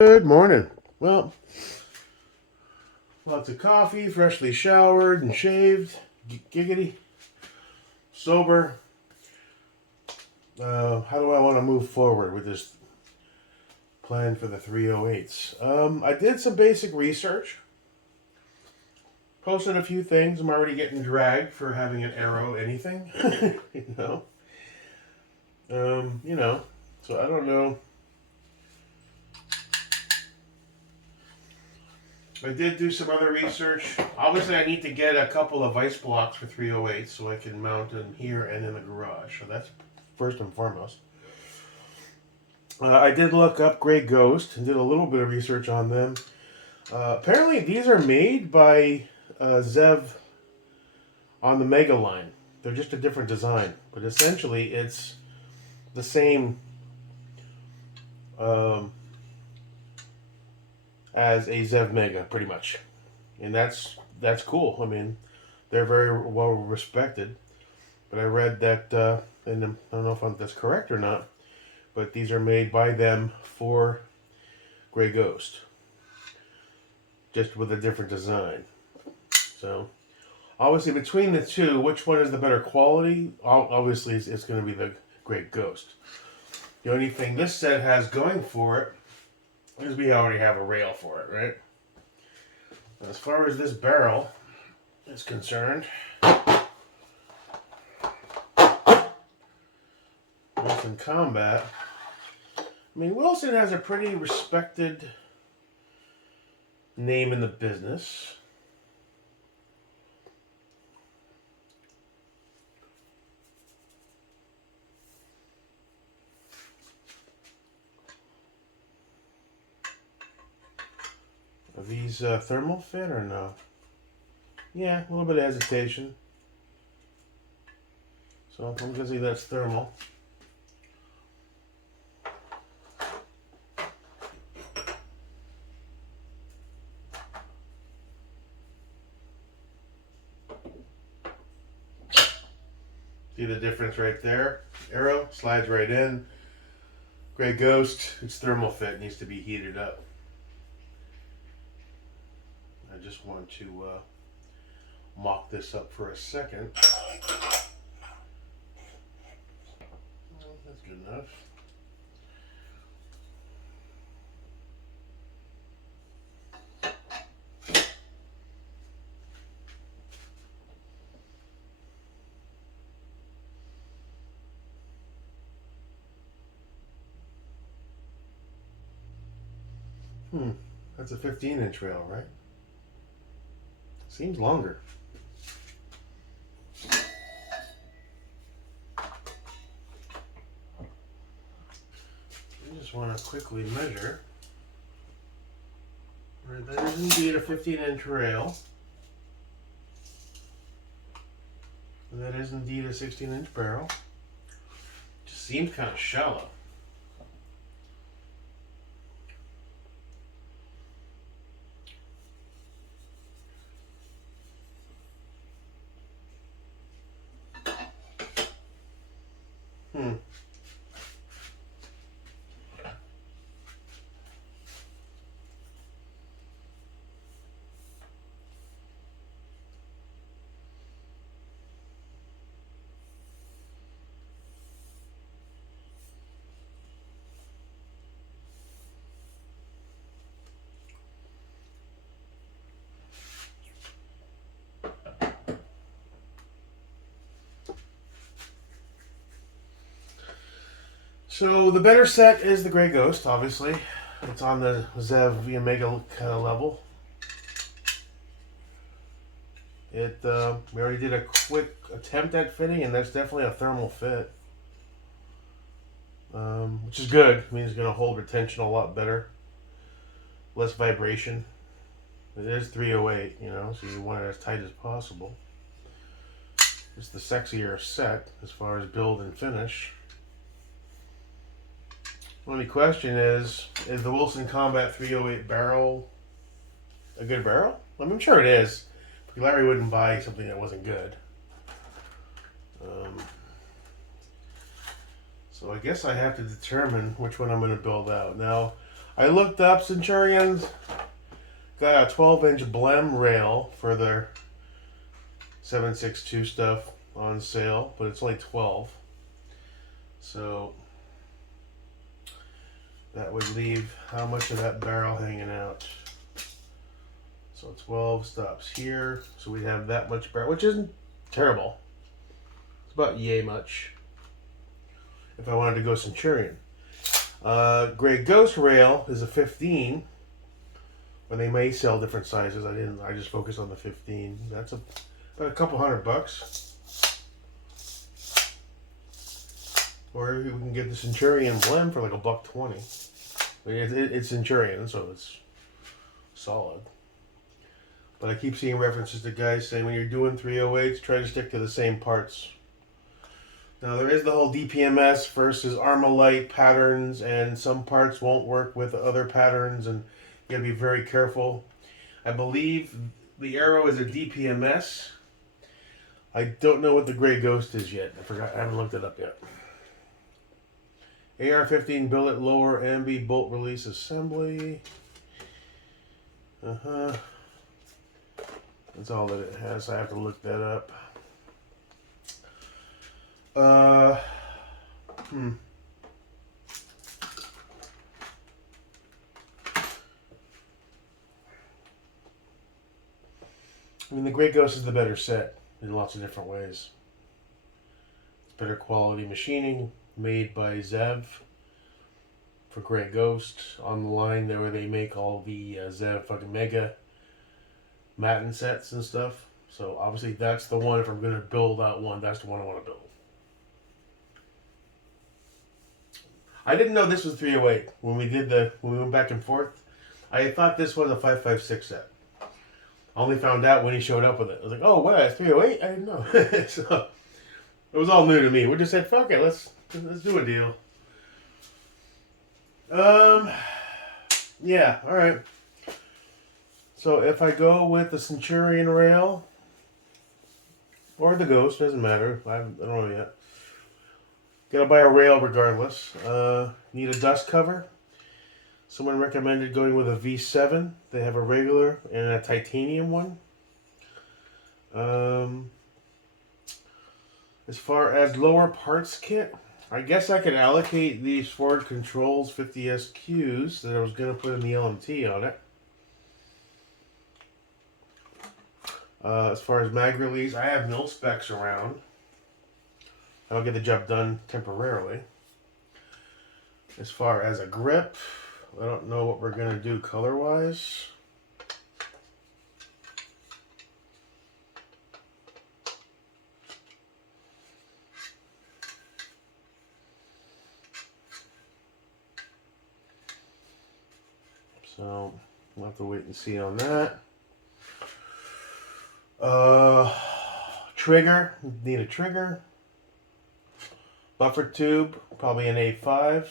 Good morning. Well, lots of coffee, freshly showered and shaved, giggity, sober. How do I want to move forward with this plan for the 308s? I did some basic research, posted a few things. I'm already getting dragged for having an arrow anything, you know. You know, so I don't know. I did do some other research. Obviously, I need to get a couple of ice blocks for 308 so I can mount them here and in the garage. So that's first and foremost. I did look up Grey Ghost and did a little bit of research on them. Apparently, these are made by Zev on the Mega line. They're just a different design, but essentially, it's the same um, as a Zev Mega, pretty much, and that's cool. I mean, they're very well respected. But I read that, and I don't know if that's correct or not, but these are made by them for Grey Ghost, just with a different design. So, obviously, between the two, which one is the better quality? Obviously, it's going to be the Grey Ghost. The only thing this set has going for it is we already have a rail for it, right? As far as this barrel is concerned, Wilson Combat. I mean, Wilson has a pretty respected name in the business. Are these thermal fit or no? Yeah, a little bit of hesitation. So I'm going to say that's thermal. See the difference right there? Arrow slides right in. Grey Ghost, it's thermal fit, it needs to be heated up. I just want to mock this up for a second. Well, that's good enough. That's a 15-inch rail, right? Seems longer. I just want to quickly measure. Right, that is indeed a 15-inch rail. And that is indeed a 16-inch barrel. Just seems kind of shallow. So the better set is the Grey Ghost, obviously. It's on the Zev Omega kind of level. We already did a quick attempt at fitting, and that's definitely a thermal fit, which is good. I mean, it's going to hold retention a lot better, less vibration. It is 308, you know, so you want it as tight as possible. It's the sexier set as far as build and finish. The only question is the Wilson Combat 308 barrel a good barrel? I'm sure it is. Larry wouldn't buy something that wasn't good. So I guess I have to determine which one I'm going to build out. Now, I looked up Centurion's got a 12-inch blem rail for their 762 stuff on sale, but it's only 12. So that would leave how much of that barrel hanging out? So 12 stops here. So we have that much barrel, which isn't terrible. It's about yay much. If I wanted to go Centurion. Grey Ghost rail is a 15. But they may sell different sizes. I just focused on the 15. That's about a couple $100. Or we can get the Centurion blend for like $120. I mean, it's Centurion, so it's solid. But I keep seeing references to guys saying when you're doing 308s, try to stick to the same parts. Now there is the whole DPMS versus Armalite patterns, and some parts won't work with other patterns, and you gotta be very careful. I believe the Arrow is a DPMS. I don't know what the Grey Ghost is yet. I forgot. I haven't looked it up yet. AR-15 billet lower ambi bolt release assembly. That's all that it has. I have to look that up. I mean, the Grey Ghost is the better set in lots of different ways. It's better quality machining, made by Zev for Grey Ghost. On the line there where they make all the Zev fucking Mega Matin sets and stuff. So obviously that's the one, if I'm going to build out one, that's the one I want to build. I didn't know this was 308 when we went back and forth. I thought this was a 5.56 set. I only found out when he showed up with it. I was like, oh, wow, it's 308? I didn't know. So it was all new to me. We just said, fuck it, let's do a deal. Yeah, all right. So if I go with the Centurion rail or the Ghost, doesn't matter. I don't know yet. Gotta buy a rail regardless. Need a dust cover. Someone recommended going with a V7. They have a regular and a titanium one. As far as lower parts kit, I guess I could allocate these Ford Controls 50SQs that I was going to put in the LMT on it. As far as mag release, I have mil specs around. I'll get the job done temporarily. As far as a grip, I don't know what we're going to do color-wise. So, we'll have to wait and see on that. Trigger, need a trigger. Buffer tube, probably an A5.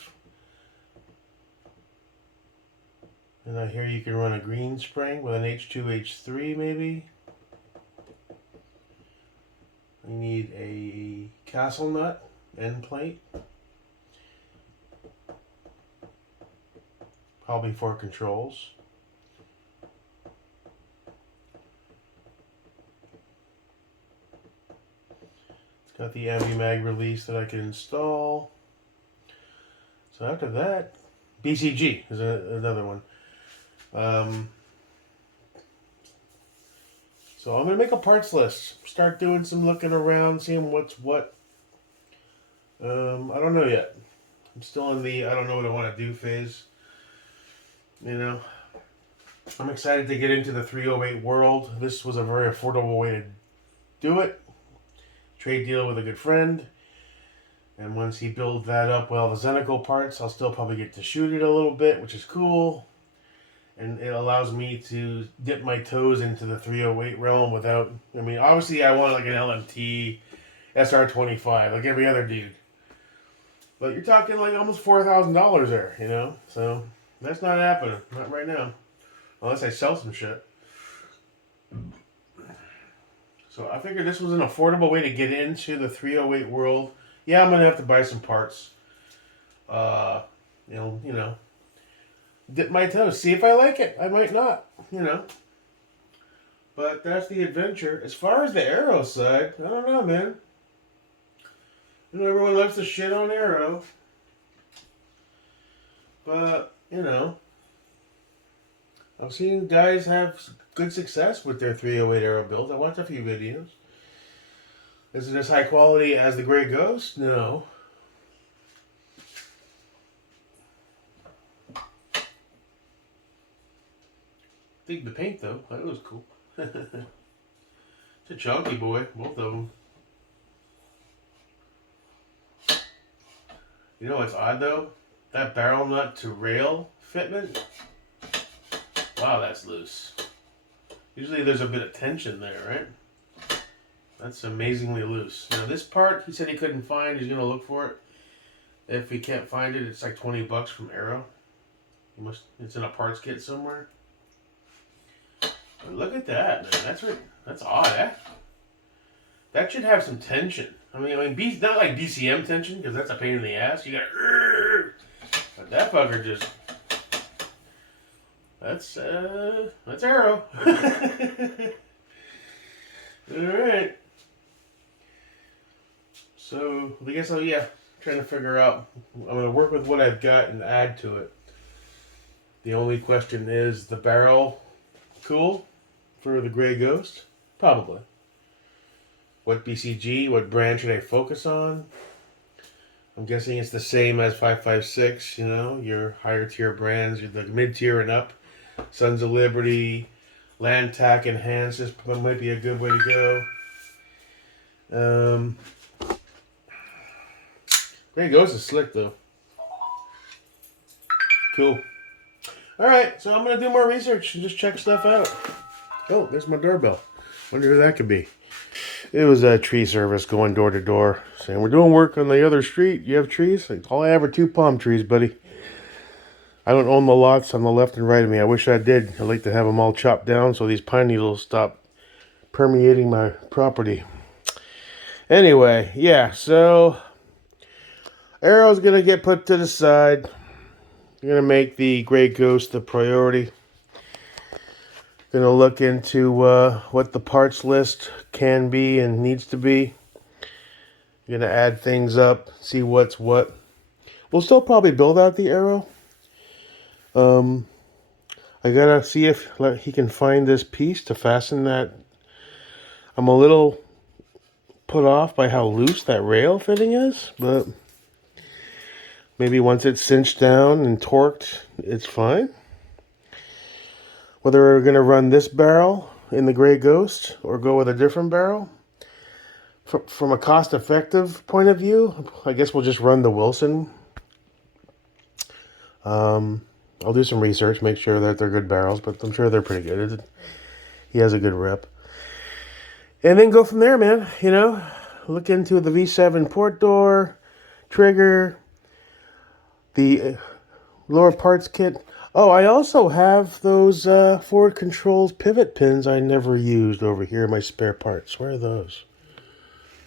And I hear you can run a green spring with an H2H3 maybe. I need a castle nut end plate. Probably for controls. It's got the AmbiMag release that I can install. So after that, BCG is another one. So I'm going to make a parts list. Start doing some looking around, seeing what's what. I don't know yet. I'm still in the I don't know what I want to do phase. You know, I'm excited to get into the 308 world. This was a very affordable way to do it. Trade deal with a good friend. And once he builds that up, well, the Xenoco parts, I'll still probably get to shoot it a little bit, which is cool. And it allows me to dip my toes into the 308 realm without, I mean, obviously I want like an LMT, SR25, like every other dude. But you're talking like almost $4,000 there, you know? So that's not happening. Not right now. Unless I sell some shit. So I figured this was an affordable way to get into the 308 world. Yeah, I'm going to have to buy some parts. You know. dip my toes, see if I like it. I might not, you know. But that's the adventure. As far as the Arrow side, I don't know, man. You know, everyone loves to shit on Arrow. But, you know, I've seen guys have good success with their 308 Arrow builds. I watched a few videos. Is it as high quality as the Grey Ghost? No. Dig the paint though. That was cool. It's a chunky boy, both of them. You know what's odd though? That barrel nut to rail fitment. Wow, that's loose. Usually there's a bit of tension there, right? That's amazingly loose. Now this part, he said he couldn't find. He's gonna look for it. If he can't find it, it's like $20 from Arrow. It's in a parts kit somewhere. But look at that, man. That's odd, eh? That should have some tension. I mean, not like BCM tension, because that's a pain in the ass. You gotta, but that fucker just, that's Arrow. All right. So I guess trying to figure out. I'm gonna work with what I've got and add to it. The only question is the barrel cool for the Grey Ghost? Probably. What BCG, what brand should I focus on? I'm guessing it's the same as 5.56, you know, your higher tier brands, the mid tier and up. Sons of Liberty, Landtac Enhanced, this might be a good way to go. Grey Ghost is slick though. Cool. Alright, so I'm going to do more research and just check stuff out. Oh, there's my doorbell. Wonder who that could be. It was a tree service going door to door, saying, we're doing work on the other street. You have trees? Like, all I have are 2 palm trees, buddy. I don't own the lots on the left and right of me. I wish I did. I'd like to have them all chopped down so these pine needles stop permeating my property. Anyway, yeah, so Arrow's going to get put to the side. I'm going to make the Grey Ghost the priority. Going to look into what the parts list can be and needs to be. Going to add things up, see what's what. We'll still probably build out the Arrow. I got to see if he can find this piece to fasten that. I'm a little put off by how loose that rail fitting is, but maybe once it's cinched down and torqued, it's fine. Whether we're going to run this barrel in the Grey Ghost or go with a different barrel. From a cost-effective point of view, I guess we'll just run the Wilson. I'll do some research, make sure that they're good barrels, but I'm sure they're pretty good. He has a good rep. And then go from there, man. You know, look into the V7 port door, trigger, the lower parts kit. Oh, I also have those Ford Controls pivot pins I never used over here in my spare parts. Where are those?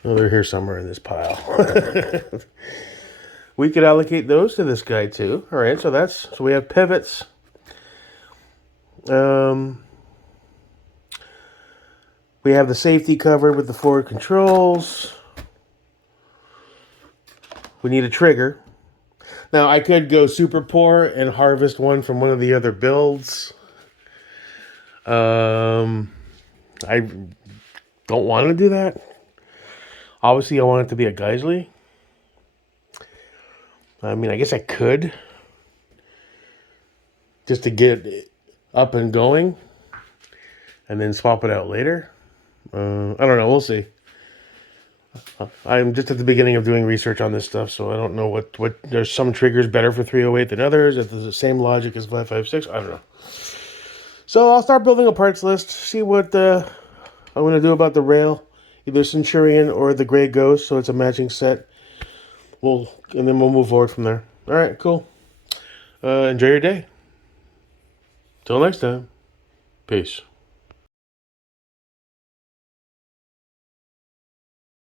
Oh, they're here somewhere in this pile. We could allocate those to this guy too. All right, so we have pivots. We have the safety covered with the Ford Controls. We need a trigger. Now, I could go super poor and harvest one from one of the other builds. I don't want to do that. Obviously, I want it to be a Geisley. I mean, I guess I could. Just to get it up and going. And then swap it out later. I don't know. We'll see. I'm just at the beginning of doing research on this stuff, so I don't know what there's some triggers better for 308 than others. If there's the same logic as 556, I don't know. So I'll start building a parts list, see what I'm going to do about the rail, either Centurion or the Grey Ghost, so it's a matching set. And then we'll move forward from there. All right, cool. Enjoy your day. Till next time. Peace.